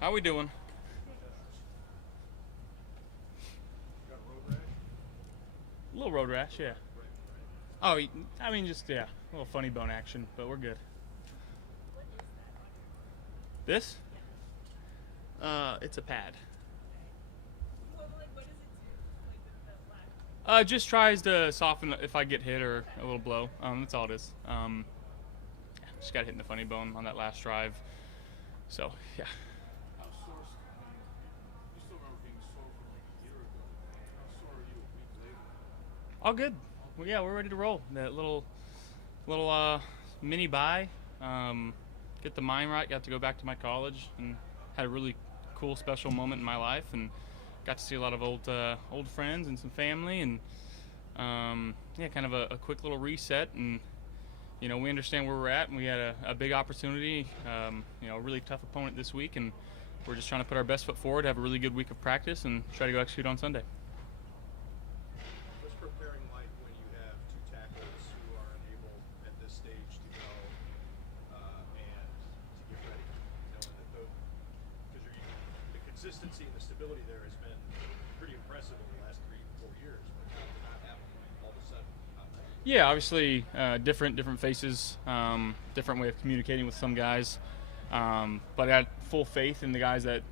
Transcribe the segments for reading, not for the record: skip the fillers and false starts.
How we doing? A little road rash, yeah. Oh, I mean, just, yeah, a little funny bone action, but we're good. This? It's a pad. Just tries to soften if I get hit or a little blow. That's all it is. Just got hit in the funny bone on that last drive. So, yeah. How sore? I mean, you still remember being sore from like a year ago. How sore are you a week later? All good. Well, yeah, we're ready to roll. That little mini bye. Get the mind right. Got to go back to my college and had a really cool, special moment in my life, and got to see a lot of old friends and some family, and yeah, kind of a quick little reset. And we understand where we're at, and we had a big opportunity. A really tough opponent this week, and we're just trying to put our best foot forward, have a really good week of practice, and try to go execute on Sunday. What's preparing like when you have two tackles who are unable at this stage to go and to get ready, knowing that because the consistency and the stability there has been pretty impressive over the last 3-4 years, but now to not have all of a sudden. Yeah, obviously different faces, different way of communicating with some guys, but I had full faith in the guys that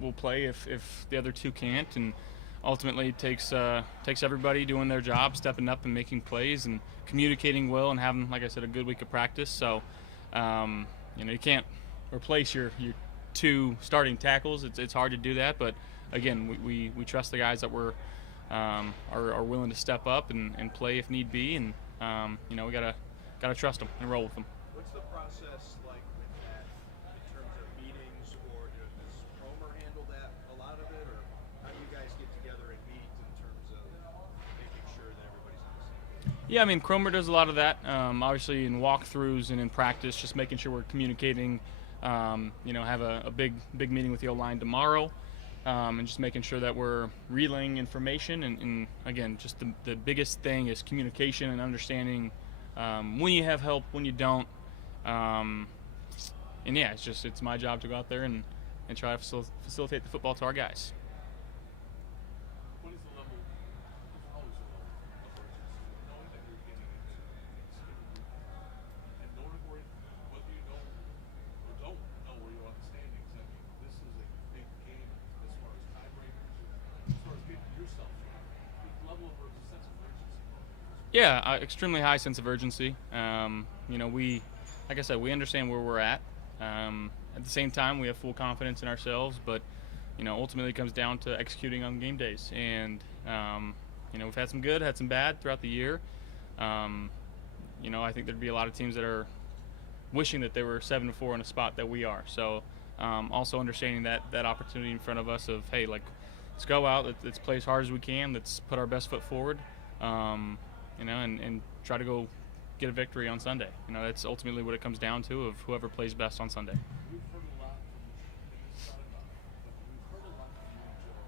will play if the other two can't, and ultimately it takes everybody doing their job, stepping up and making plays and communicating well and having, like I said, a good week of practice. So you can't replace your two starting tackles. It's hard to do that, but again, we trust the guys that are willing to step up and play if need be, and we gotta trust them and roll with them. What's the process like with that in terms of meetings, or does Cromer handle that a lot of it, or how do you guys get together and meet in terms of making sure that everybody's on the same page? Yeah, I mean, Cromer does a lot of that. Obviously in walkthroughs and in practice, just making sure we're communicating. Have a big meeting with the O-line tomorrow. And just making sure that we're relaying information, and again, just the biggest thing is communication and understanding when you have help, when you don't, and yeah, it's my job to go out there and try to facilitate the football to our guys. What is the level? There's always a level of urgency, knowing that you're getting into and knowing whether you know or don't know where you are in the standings. I mean, this is a big game as far as tiebreakers, as far as getting yourself right. The level of sense of urgency. Yeah, extremely high sense of urgency. Like I said, we understand where we're at. At the same time, we have full confidence in ourselves, but ultimately it comes down to executing on game days. And we've had some good, had some bad throughout the year. I think there'd be a lot of teams that are wishing that they were 7-4 in a spot that we are. So also understanding that opportunity in front of us of, hey, like, let's go out, let's play as hard as we can, let's put our best foot forward, and try to go get a victory on Sunday. That's ultimately what it comes down to, of whoever plays best on Sunday. We've heard a lot from, and it's not enough, but we've heard a lot from you and Joe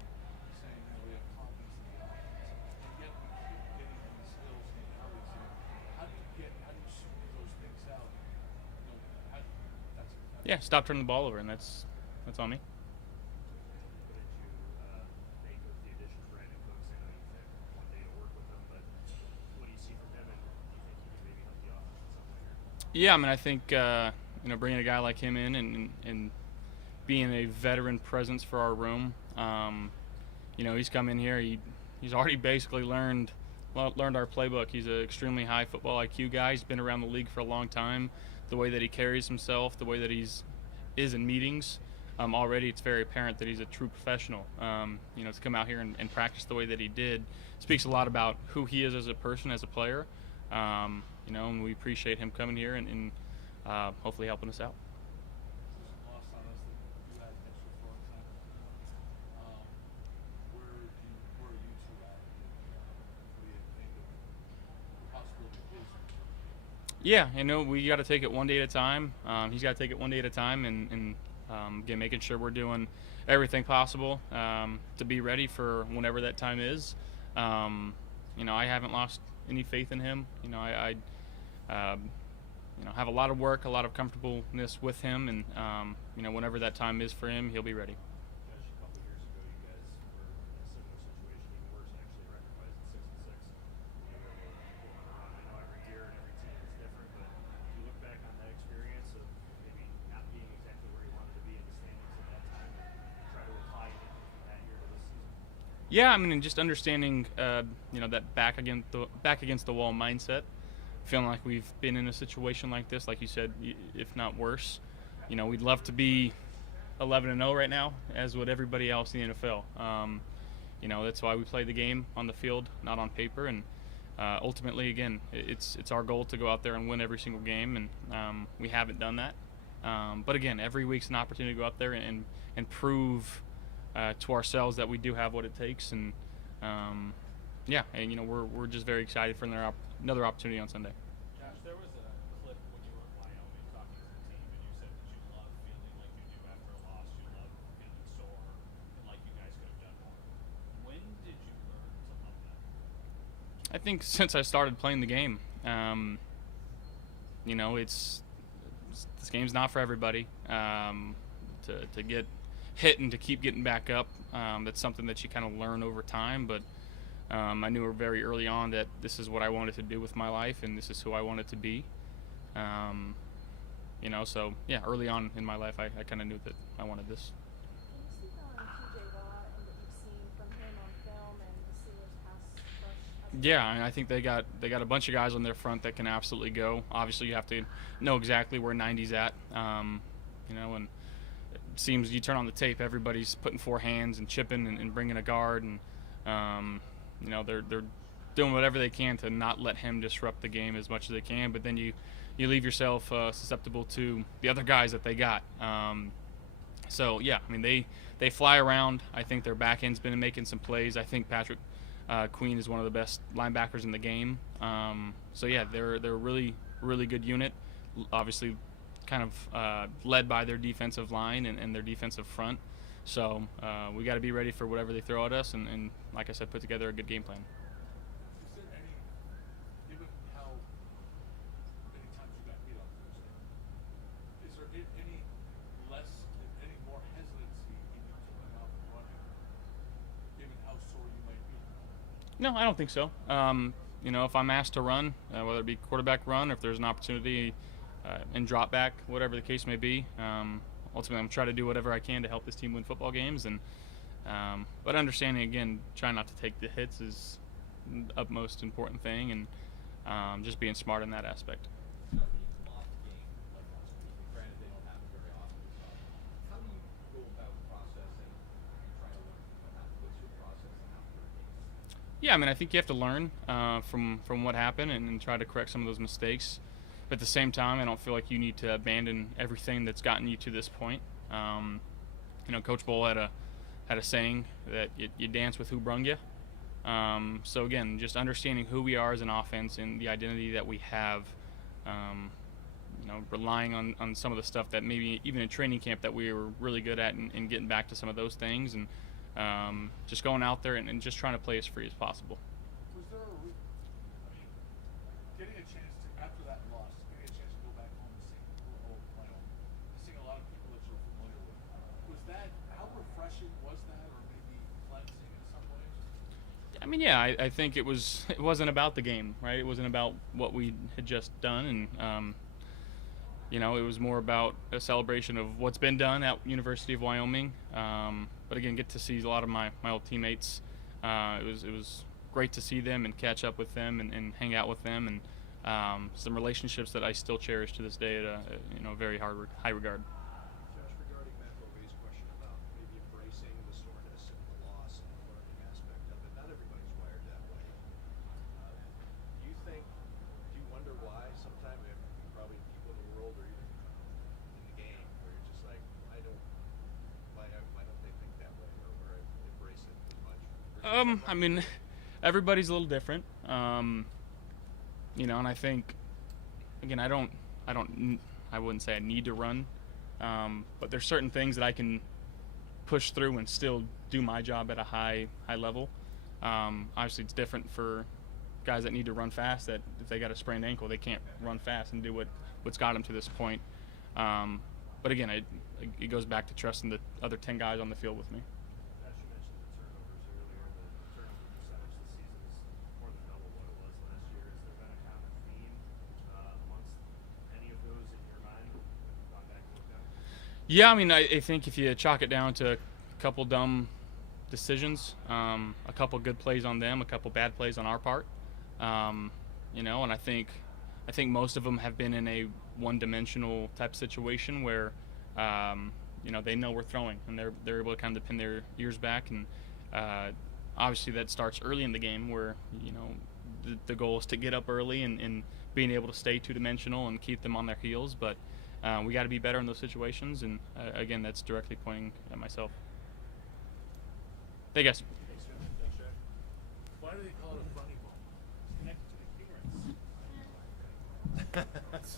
saying, we have confidence in the offense, and yet we keep getting these hills and hurries. How do you smooth those things out? Yeah, stop turning the ball over, and that's on me. What did you make of the addition of Brandon Cooks? I know you've had one day to work with him, but what do you see from him, and do you think he can maybe help the offense in some way here? Yeah, I mean, I think bringing a guy like him in and being a veteran presence for our room. He's come in here. He's already basically learned our playbook. He's an extremely high football IQ guy. He's been around the league for a long time. The way that he carries himself, the way that is in meetings, already it's very apparent that he's a true professional. To come out here and practice the way that he did speaks a lot about who he is as a person, as a player. And we appreciate him coming here and hopefully helping us out. It's lost on us that you had extra throwing time. Where are you two at? What do you think of the possibility of his return? Yeah, we got to take it one day at a time. He's got to take it one day at a time, and again, making sure we're doing everything possible to be ready for whenever that time is. I haven't lost any faith in him. have a lot of work, a lot of comfortableness with him, and whenever that time is for him, he'll be ready. Josh, a couple years ago, you guys were in a similar situation, even worse actually, record-wise at 6-6. You were able to pull on a run. I know every year and every team is different, but if you look back on that experience of maybe not being exactly where you wanted to be in the standings at that time, and try to apply anything from that year to this season. Yeah, I mean, and just understanding, that back against the wall mindset. Feeling like we've been in a situation like this, like you said, if not worse. We'd love to be 11-0 right now, as would everybody else in the NFL. That's why we play the game on the field, not on paper. And ultimately, again, it's our goal to go out there and win every single game, and we haven't done that. But again, every week's an opportunity to go out there and prove to ourselves that we do have what it takes. And we're just very excited for another opportunity on Sunday. Josh, there was a clip when you were in Wyoming talking to the team, and you said that you love feeling like you do after a loss. You love feeling sore and like you guys could have done more. When did you learn to love that? I think since I started playing the game, this game's not for everybody. To get hit and to keep getting back up, that's something that you kind of learn over time. But I knew very early on that this is what I wanted to do with my life, and this is who I wanted to be. Early on in my life, I kind of knew that I wanted this. Can you speak on TJ Watt and what you've seen from him on film and the Steelers pass rush? Yeah, I think they got a bunch of guys on their front that can absolutely go. Obviously, you have to know exactly where 90's at. And it seems you turn on the tape, everybody's putting four hands and chipping and bringing a guard, and they're doing whatever they can to not let him disrupt the game as much as they can. But then you leave yourself susceptible to the other guys that they got. They fly around. I think their back end's been making some plays. I think Patrick Queen is one of the best linebackers in the game. They're a really, really good unit. Obviously, kind of led by their defensive line and their defensive front. So we got to be ready for whatever they throw at us, and like I said, put together a good game plan. Is there any, given how many times you got hit on Thursday, is there any more hesitancy in you coming out and running, given how sore you might be? No, I don't think so. If I'm asked to run, whether it be quarterback run or if there's an opportunity in drop back, whatever the case may be, ultimately I'm trying to do whatever I can to help this team win football games. But understanding, again, trying not to take the hits is the utmost important thing, and just being smart in that aspect. When you come off a game like last week, granted they don't happen very often, how do you go about processing and trying to learn from what happened? What's your process and after a game? Yeah, I think you have to learn from what happened and try to correct some of those mistakes. But at the same time, I don't feel like you need to abandon everything that's gotten you to this point. Coach Bull had a saying that you dance with who brung you. So again, just understanding who we are as an offense and the identity that we have, relying on some of the stuff that maybe even in training camp that we were really good at, and getting back to some of those things, and just going out there and just trying to play as free as possible. Was there getting a chance to, after that loss, getting a chance to go back home and seeing a lot of people that you're familiar with, how refreshing was that, or maybe cleansing in some ways? I think it wasn't about the game, right? It wasn't about what we had just done, and it was more about a celebration of what's been done at University of Wyoming. But again, get to see a lot of my old teammates. It was great to see them and catch up with them and hang out with them, and some relationships that I still cherish to this day at a very high regard. Josh, regarding Matt Bovey's question about maybe embracing the soreness and the loss and the learning aspect of it, not everybody's wired that way. Do you wonder why sometimes probably people in the world or even in the game where you're just like, why don't they think that way or embrace it as much? Everybody's a little different. And I think, again, I wouldn't say I need to run, but there's certain things that I can push through and still do my job at a high level. Obviously, it's different for guys that need to run fast, that if they got a sprained ankle, they can't run fast and do what what's got him to this point. But again, it goes back to trusting the other 10 guys on the field with me. As you mentioned the turnovers earlier, the turnover percentage this season is more than double what it was last year. Has there been a common theme amongst any of those in your mind when you've gone back and looked at it? Yeah, I mean, I think if you chalk it down to a couple dumb decisions, a couple good plays on them, a couple bad plays on our part, you know, and I think most of them have been in a one-dimensional type situation where, you know, they know we're throwing and they're able to kind of pin their ears back, and obviously that starts early in the game where, you know, the goal is to get up early and being able to stay two-dimensional and keep them on their heels, but we got to be better in those situations, and again, that's directly pointing at myself. Hey guys. Thanks, Jack. Thanks, Jack. Why do they call it a funny bone? Connected to the appearance.